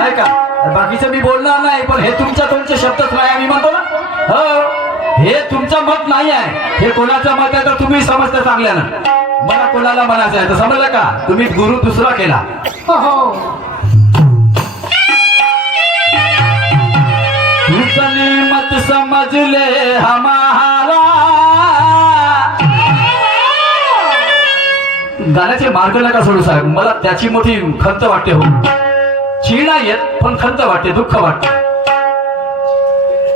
नाही का? बाकीचं मी बोलणार नाही, पण हे तुमचे शब्दच नाही मी म्हणतो ना. हो, हे तुमचं मत नाही आहे, हे कोणाचं मत आहे तर तुम्ही समजता चांगल्यानं. मला कोणाला म्हणायचं आहे तर समजलं का? तुम्ही गुरु दुसरा केला. तुझनी मत समजले हमारा. गाण्याचे मार्ग नका सोडू साहेब, मला त्याची मोठी खंत वाटते. हो, चीणा येत पण खंत वाटते, दुःख वाटते.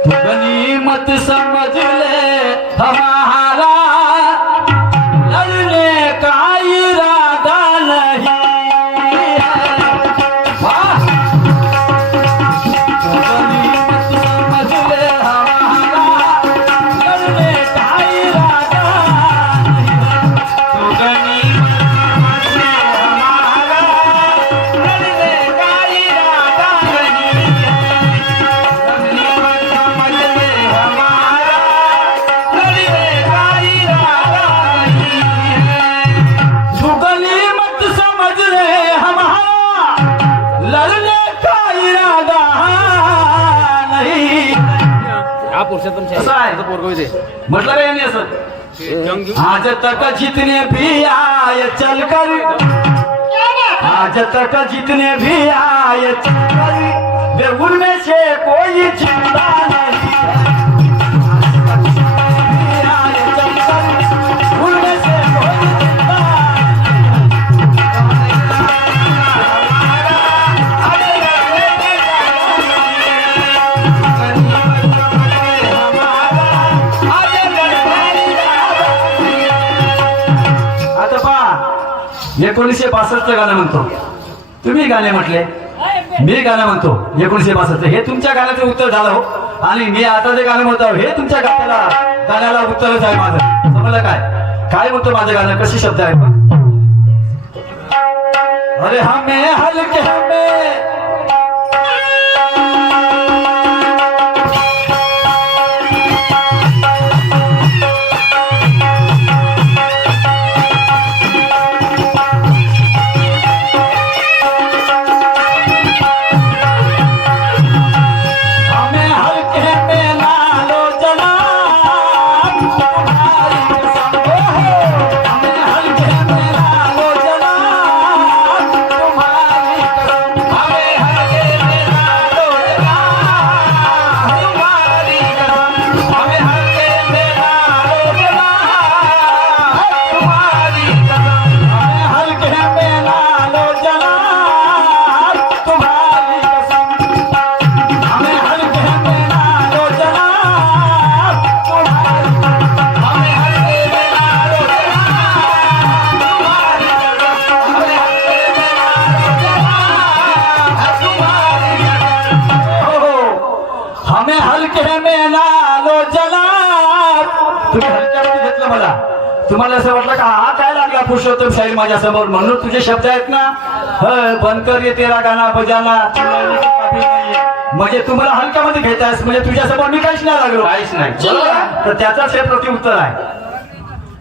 तुझनी मत समजले हमारा, लड़ने का इरादा नहीं. मतलब है नहीं असर. आज तक जितने भी आए चलकर, आज तक जितने भी आए चलकर, वे उनमें से कोई जिंदा नहीं. आए चलकर, उनमें से कोई जिंदा नाही. 1962 गाणं म्हणतो, तुम्ही गाणे म्हटले, मी गाणं म्हणतो 1962. हे तुमच्या गाण्याचं उत्तर झालं हो. आणि मी आता जे गाणं म्हणतो हे तुमच्या गाण्याला उत्तरच आहे माझं. समजलं काय? काय म्हणतो माझं गाणं, कशी शब्द आहे? अरे हमें हलके हमें तुम्हाला असं वाटलं का हा काय लागला पुरुषोत्तम शाहीर माझ्या समोर, म्हणून तुझे शब्द आहेत ना, बंद कर ये तेरा गाना बजाना, म्हणजे तुम्हाला हलक्यामध्ये घेतायस, म्हणजे तुझ्या समोर मी काहीच नाही लागलो, काहीच नाही. तर त्याचाच हे प्रत्युत्तर आहे.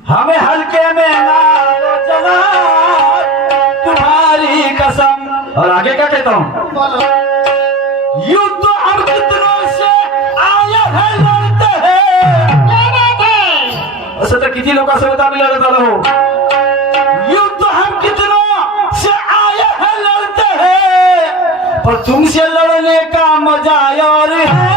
हमें हलके में ना लो जना तुम्हारी कसम. और आगे क्या कहता हूँ, यूं तो हम कितनों से आए हैं लड़ते हैं. असं तर किती लोकांसोबत आम्ही लढत आलो हो. यूं तो हम कितनों से आए हैं लड़ते हैं, पर तुमसे लड़ने का मजा और है.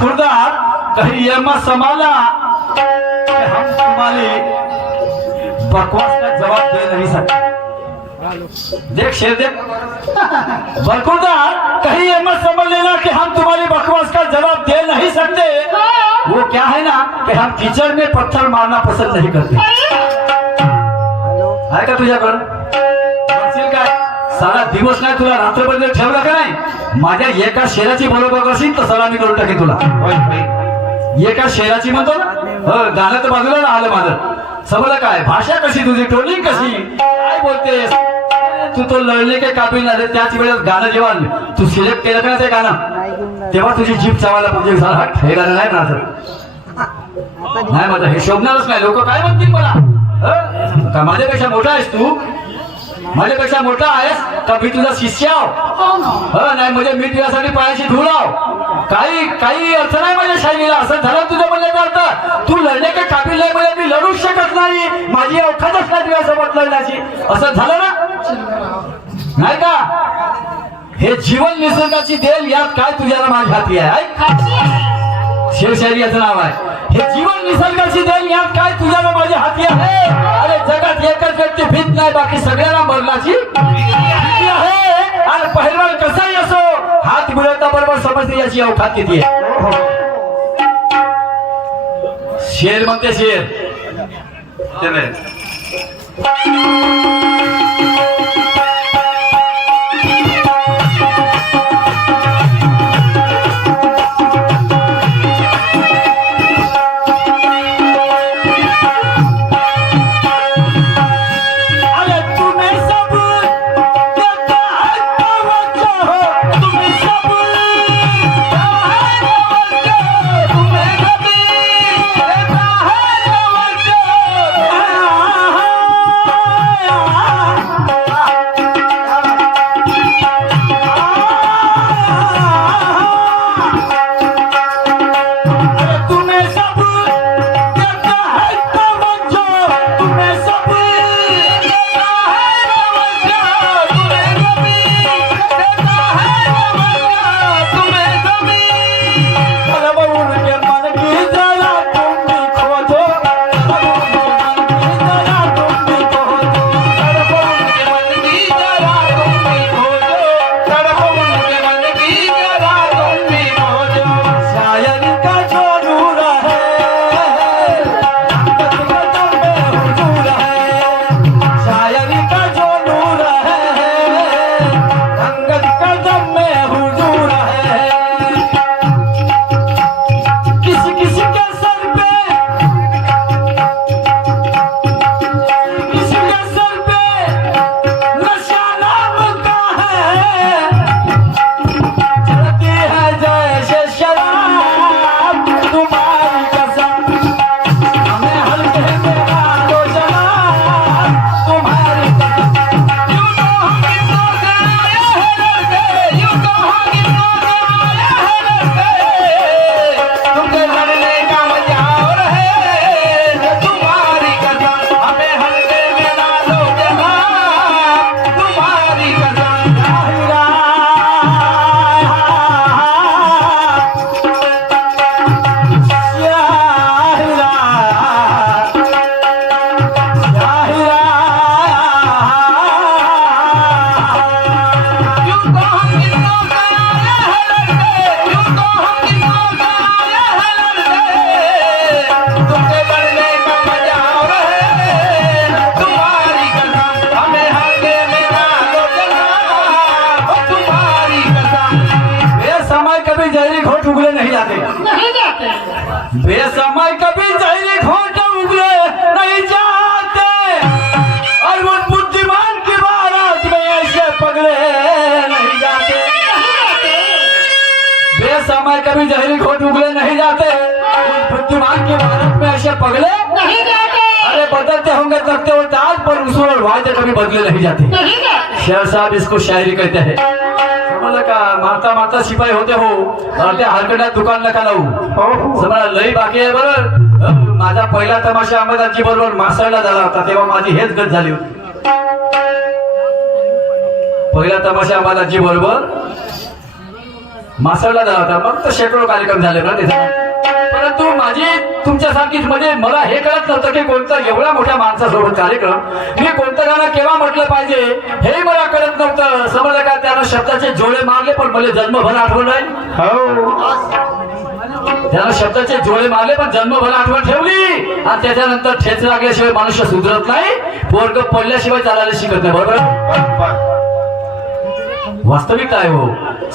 बरखुरदार कहीं ये मत संभाला कि हम तुम्हारी बकवास का जवाब दे नहीं सकते। देख शेर देख, बरखुरदार कहीं ये मत समझ लेना कि हम तुम्हारी बकवास का जवाब दे नहीं सकते। वो क्या है ना कि हम कीचड़ में पत्थर मारना पसंद नहीं करते। आहे का तुझ्याकडं म्हणशील काय सारा दिवस नाही तुला रात्रभर ठेवला का नाही, माझ्या एका शेराची बरोबर करशील तर सलामी करून टाकेल तुला। एका शेराची म्हणतो ना, गाणं तर बाजूला आलं माझं, समजलं काय भाषा कशी तुझी, टोलिंग कशी, काय बोलतेस तू, तो लढले के काबिल नाही। त्याच वेळेस गाणं जेव्हा तू सिलेक्ट केलं का ते गाणं, तेव्हा तुझी जीभ चावायला म्हणजे हे गाणं नाही ना नाही माझं, हे शोभणारच नाही। लोक काय म्हणतील मला, का माझ्यापेक्षा मोठा आहेस तू, माझ्यापेक्षा मोठा आहेस का मी तुझा शिष्य आहो, नाही म्हणजे मी तुझ्यासाठी पायाशी धुळाव, काही अर्थ नाही माझ्या शैलीला। असं झालं तुझं म्हणण्याचा अर्थ, तू लढणे का काबिल नाही म्हणजे मी लढूच शकत नाही, माझी अवकाशच नाही तुझ्यासोबत लढण्याची, असं झालं ना नाही का। हे जीवन निसर्गाची देल, यात काय तुझ्याला माझ्या हाती आहे, शेरशायरी याचं नाव आहे। हे जीवन निसर्गाची देल, यात काय तुझ्याला माझ्या हाती आहे। अरे जगात एकच व्यक्ती भीत नाही, बाकी सगळ्यांना मरणाची भीती आहे। आणि पहिलवान कसाही असो, हात मिळवता बरोबर समजते याची अवकात किती आहे। शेर म्हणते शेर बेसमय कभी जहरी घोट उगले नहीं जाते, और वो बुद्धिमान की बारात में ऐसे पगले नहीं जाते। बेसमय कभी जहरी घोट उगले नहीं जाते, बुद्धिमान की बारात में ऐसे पगले नहीं जाते। अरे बदलते होंगे करते हो ताज, पर उसूल और वायदे कभी बदले नहीं जाते। शेर साहब इसको शायरी कहते हैं। समजलं का, मारता मारता शिपाई होते हो, और त्या हलकड्यात दुकान नका लावू। समजा लई बाकी आहे बरं। माझा पहिला तमाशा अहमदाजी बरोबर मासळला झाला होता, तेव्हा माझी हेच गत झाली होती। पहिला तमाशा अहमदाजी बरोबर मासळला झाला होता, मग तर शेकडो कार्यक्रम झाले ना तिथे. परंतु माझी तुमच्यासारखीच म्हणजे मला हे कळत नव्हतं की कोणता एवढ्या मोठ्या माणसासोबत कार्यक्रम, मी कोणतं गाणं केव्हा म्हटलं पाहिजे हे मला कळत नव्हतं. समजलं का, त्यानं शब्दाचे जोडे मारले पण मला जन्मभर आठवण राहील. त्यानं शब्दाचे जोडे मारले पण जन्मभर आठवण ठेवली. आणि त्याच्यानंतर ठेच लागल्याशिवाय मनुष्य सुधरत नाही, पोरग पडल्याशिवाय चालायला शिकत नाही. बरोबर, वास्तविकता आहे हो,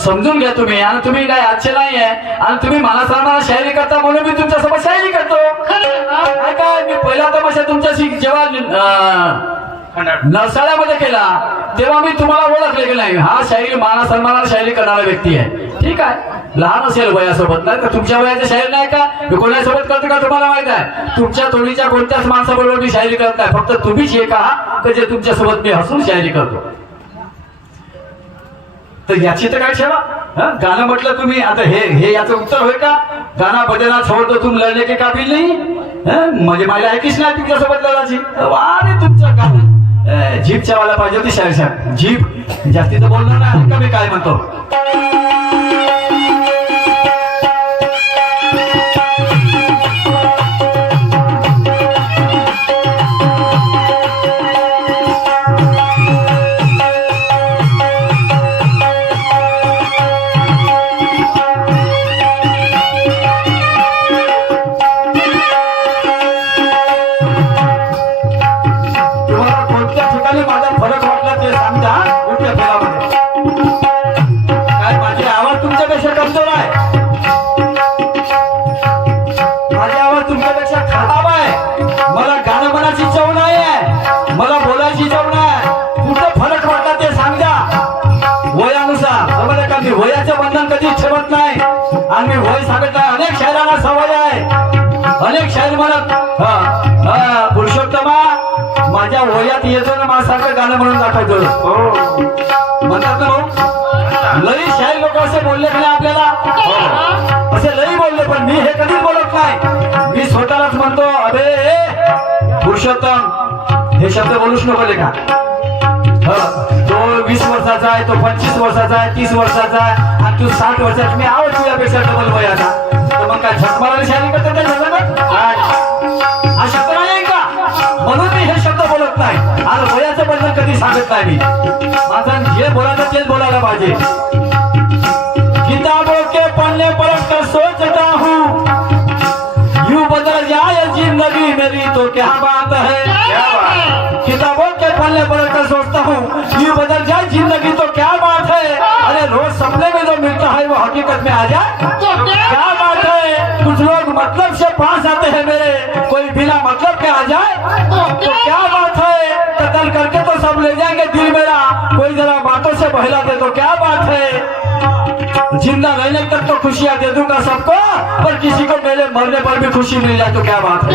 समजून घ्या तुम्ही. आणि तुम्ही काय आजचे नाही आहे, आणि तुम्ही मला सांगणार शायरी करता म्हणून मी तुमच्यासोबत शायरी करतो. काय मी पहिला तमाशा तुमच्याशी जेव्हा नरसाळ्यामध्ये केला तेव्हा मी तुम्हाला ओळखले की नाही, हा शायरी माना सन्मानाला शायरी करणारा व्यक्ती आहे. ठीक आहे, लहान असेल वयासोबत, नाही का तुमच्या वयाचे शायर नाही का, मी कोणासोबत करतो का तुम्हाला माहित आहे. तुमच्या तोडीच्या कोणत्याच माणसाबरोबर मी शायरी करत नाही, फक्त तुम्हीच एक आहात की जे तुमच्यासोबत मी हसून शायरी करतो. तर याची तर काय ठेवा. गाणं म्हटलं तुम्ही, आता हे याचं उत्तर होय का, गाणा बजना छोडतो तुम लढले के काबिल नाही. म्हणजे माझ्या ऐकीच नाही तुमच्यासोबत लढायची. अरे तुमचं गाणं जीप चावायला पाहिजे होती शायर साहेब. जीप जास्ती तर बोलणार नाही का, मी काय म्हणतो. वयाचं बंधन कधीच ठेवत नाही. आणि मी वय सांगत नाही, अनेक शायरांना सवय आहे. अनेक शायर म्हणत पुरुषोत्तमा माझ्या वयात येतो ना माझ्यासारखं गाणं म्हणून दाखवतो म्हणतात ना भाऊ. लई शायर लोक असे बोलले की नाही आपल्याला, असे लई बोलले, पण मी हे कधीच बोलत नाही. मी स्वतःलाच म्हणतो, अबे पुरुषोत्तम हे शब्द बोलूच नको का. तो 20 वर्षाचा आहे, तो 25 वर्षाचा आहे, 30 वर्षाचा आहे, आणि तू 60 वर्षाचा. मी आवड तुझ्यापेक्षा डबल वयाचा, तर मग काय झकमाराला शायरी करते त्या झालं. हा शब्द नाही का, म्हणून मी हे शब्द बोलत नाही. आणि वयाचं बंधन कधी सांगत नाही मी. माझं जे बोलायचं तेच बोलायला पाहिजे. किताबों के पन्ने पलट कर सोचता हूँ यूं बदल जाए जिंदगी मेरी तो क्या बात है. किताबों के पन्ने पलट कर सोचता हूँ यूं बदल जाए जिंदगी तो क्या बात है. अरे रोज सपने में जो मिलता है वो हकीकत में आ जाए तो क्या बात है. कुछ लोग मतलब से पास आते हैं मेरे, कोई बिना मतलब के आ जाए तो क्या बात है. कत्ल करके तो सब ले जाएंगे दिल मेरा, कोई जरा बातों से बहला दे तो क्या बात है. जिंदा रहने तक तो खुशियां दे दूंगा सबको, पर किसी को मेरे मरने पर भी खुशी मिल जाए तो क्या बात है.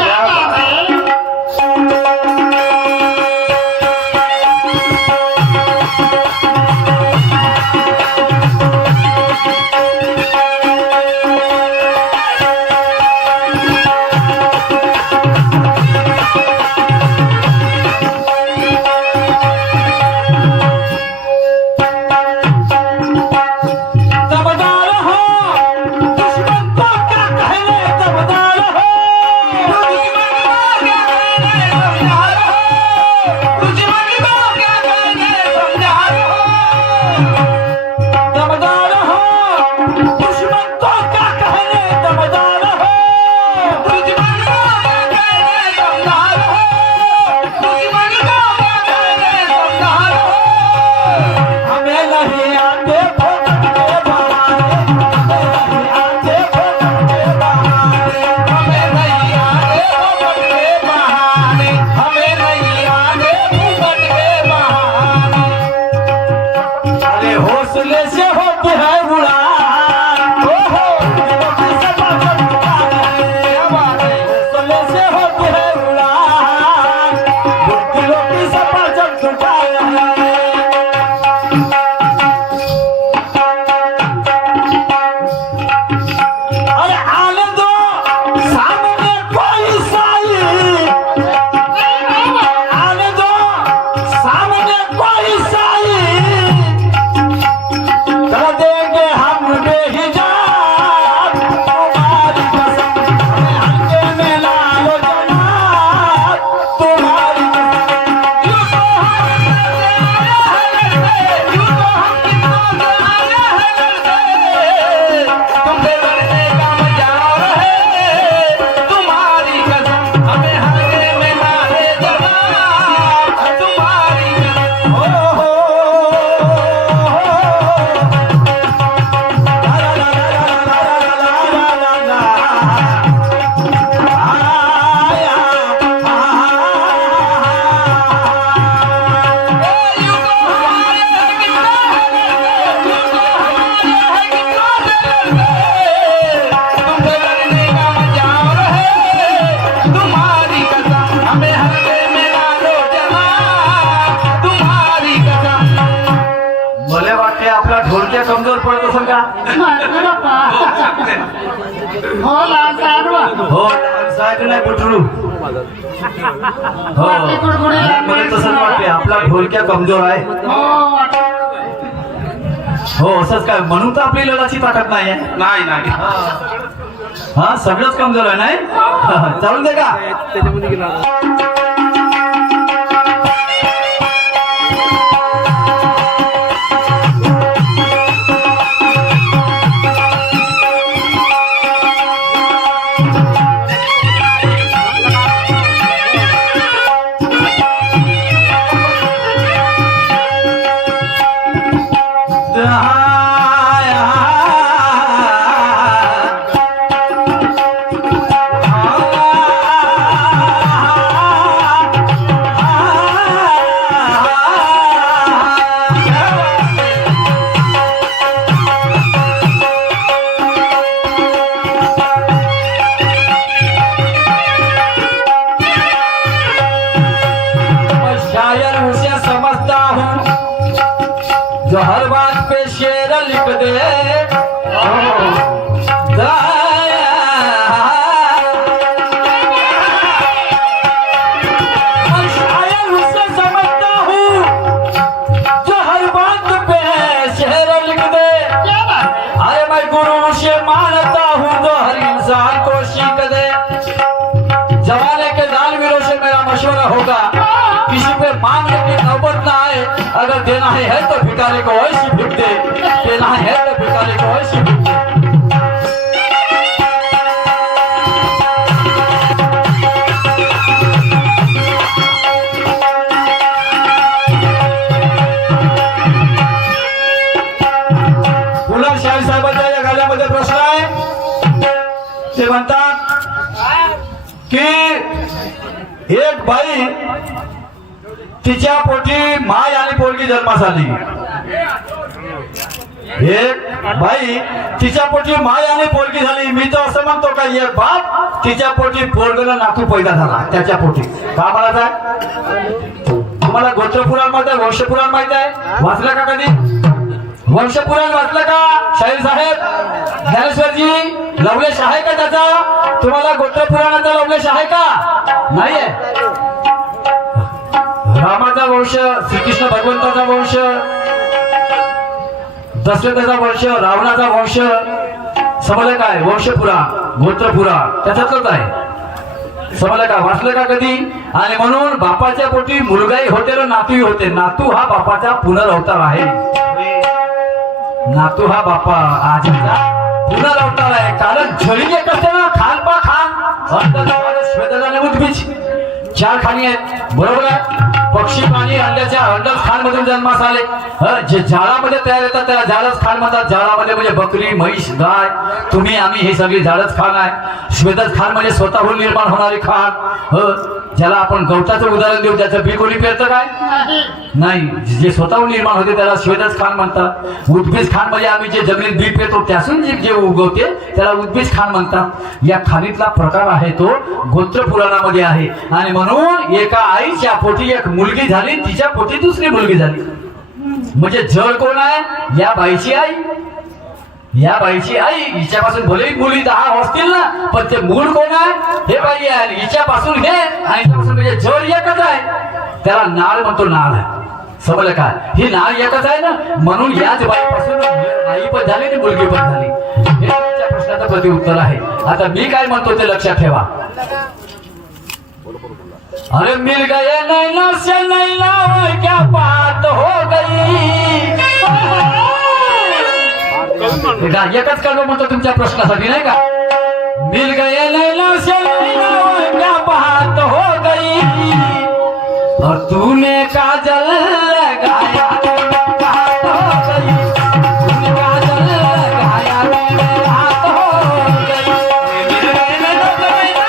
हौसले से होती है उड़ान, मारते बाप्पा हो लहान साहेब हो साहेब नाही बुटरू हो मला तसंच वाटते आपला ढोलक्या कमजोर आहे हो असंच काय म्हणून तर आपली लढाची ताकद नाही आहे नाही नाही हा सगळंच कमजोर आहे नाही चालून दे का जो हर बात पे शेर लिख दे शायर उसे समझता हूँ जो हर बात पे शेर लिख दे अरे मैं गुरु से मानता हूँ जो हर इंसान को सीख दे जमाने के दानवीरों से मेरा मशवरा होगा किसी पे मांगने की नौबत ना आए अगर देना है तो भिखारी को वैसी भिख दे देना है तो भिखारी को वैसी भिख दे पुन्हा शाहीर साहेबांच्या या गाण्यामध्ये प्रश्न आहे ते म्हणतात की एक बाई तिच्या पोटी माय आणि पोरगी जन्मास आली एक बाई तिच्या पोटी माय आणि पोरगी झाली मी तर असं म्हणतो का एक बाप तिच्या पोटी पोरगीला नातू पैदा झाला त्याच्या पोटी का म्हणत आहे तुम्हाला गोत्रपुराण माहित आहे वंशपुराण माहित आहे वाचलं का कधी वंशपुराण वाचलं का शाहीर साहेब ज्ञानेश्वरजी लवलेश आहे का त्याचा तुम्हाला गोत्रपुराणाचा लवलेश आहे का नाहीये रामाचा वंश श्रीकृष्ण भगवंताचा वंश दशरथाचा वंश रावणाचा वंश समजलं काय वंशपुराण गोत्रपुराण त्याच्यातलंच आहे समजलं का वाचलं का कधी आणि म्हणून बापाच्या पोटी मुलगाही होते ना नातूही होते नातू हा बापाचा पुनर्अवतार आहे नातू हा बापा आजीचा पुनर्अवतार आहे कारण झळी एक असते ना खान पा खान श्वेतदाने उद्भिज चार खाणी आहेत बरोबर आहे पक्षी प्राणी अंड्याच्या अंडच खान मधून जन्मास आले जे झाडामध्ये तयार येतात त्याला झाडच खान म्हणतात झाडामध्ये म्हणजे बकरी म्हैस गाय तुम्ही आम्ही हे सगळी झाडच खान आहे श्वेतच खान म्हणजे स्वतःहून निर्माण होणारी खान ज्याला आपण गवताचं उदाहरण देऊ त्याचं बी कोणी पेरतं काय नाही जे स्वतःहून निर्माण होते त्याला श्वेतच खान म्हणतात उद्भिज खान म्हणजे आम्ही जे जमिनीत बी पेरतो त्यातून जे उगवते त्याला उद्भिज खान म्हणतात या खाणीतला प्रकार आहे तो गोत्र पुराणामध्ये आहे आणि म्हणून एका आईच्या पोटी एक मुलगी झाली तिच्या पोटी दुसरी मुलगी झाली म्हणजे जळ कोण आहे या बाईची आई या बाईची आई हिच्यापासून भलेही मुली 10 असतील ना पण ते मूळ कोण आहे हे बाई आहे हिच्यापासून हे आणि हिच्यापासून म्हणजे जळ एकच आहे त्याला नाळ म्हणतो नाळ समजलं काय ही नाळ एकच आहे ना म्हणून याच बाईपासून आई पण झाली आणि मुलगी पण झाली हे तुमच्या प्रश्नाचं प्रतिउत्तर आहे आता मी काय म्हणतो ते लक्षात ठेवा अरे मिल गए नैना से नैना क्या बात हो गई एकच कर्म म्हणतो तुमच्या प्रश्नासाठी नाही का मिल गए नैना से नैना क्या बात हो गई और तूने काजल लगाया बात हो गई तूने काजल लगाया बात हो गई मिल गए नैना से नैना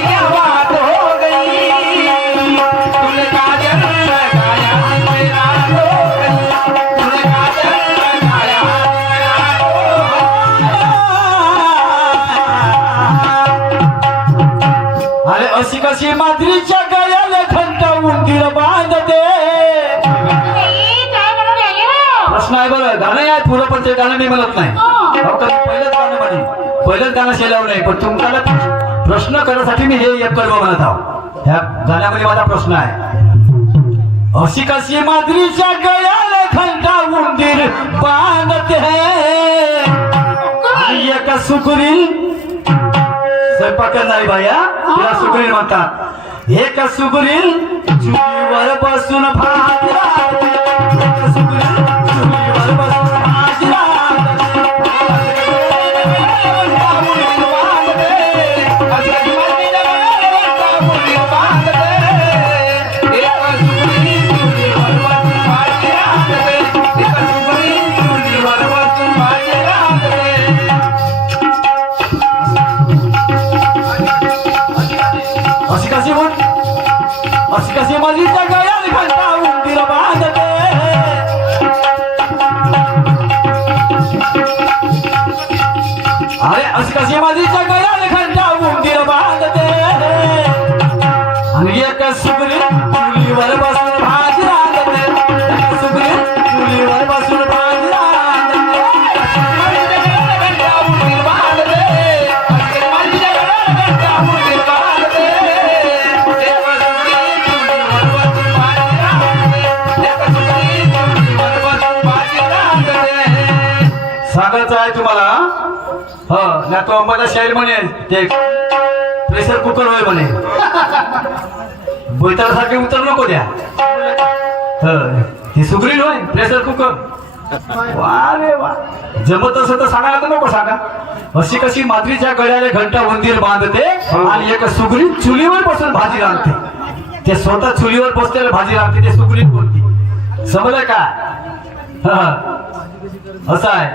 क्या बात हो गई मिल गए नैना से नैना क्या बात हो गई तूने काजल लगाया बात हो गई तूने काजल लगाया प्रश्न आहे बरं. गाणं आहे पुरं, पण ते गाणं मी म्हणत नाही. अहो, कधी पहिलंच गाणं म्हणे, पहिलंच गाणं शेलावं नाही. पण तुमच्याला प्रश्न करण्यासाठी मी हे एक कडवं म्हणत आहो. ह्या गाण्यामध्ये माझा प्रश्न आहे. अशी कशी माद्रीच्या गळ्याला घंटा उंदीर बांधते आणि एका सुकुरील स्वयंपाक नाही बाया, तिला सुकुरील म्हणतात. एका सुकुरील चुलीवर बसून भात रांधते. एका सुकुरील चुलीवर बसून भात रांधते. अशी कशी म्हण, अशी कशी मलीच्या गळ्यात घंटा उंदीर बांधते. अरे अशी कशी मलीच्या गळ्यात घंटा उंदीर बांधते आणि एक सुगरी चुलीवर बसून भाजी रांधते. एक सुगरी चुलीवर बसून भाजी रांधते. उंदीर बांधते. सांगायचं आहे तुम्हाला. हो ना, तो अंबाला शाहीर म्हणेल ते प्रेशर कुकर होय म्हणे. बैतासाठी उत्तर नको द्या. हे सुगरील होय प्रेशर कुकर. वा रे वा, जमत असं तर सांगायला तर नको सांगा. अशी कशी माद्रीच्या गळ्याला घंटा उंदीर बांधते आणि एक सुगरी चुलीवर बसून भाजी रांधते. ते स्वतः चुलीवर बसलेलं भाजी रांधते. ते सुगरी कोणती समजलं का? असं आहे.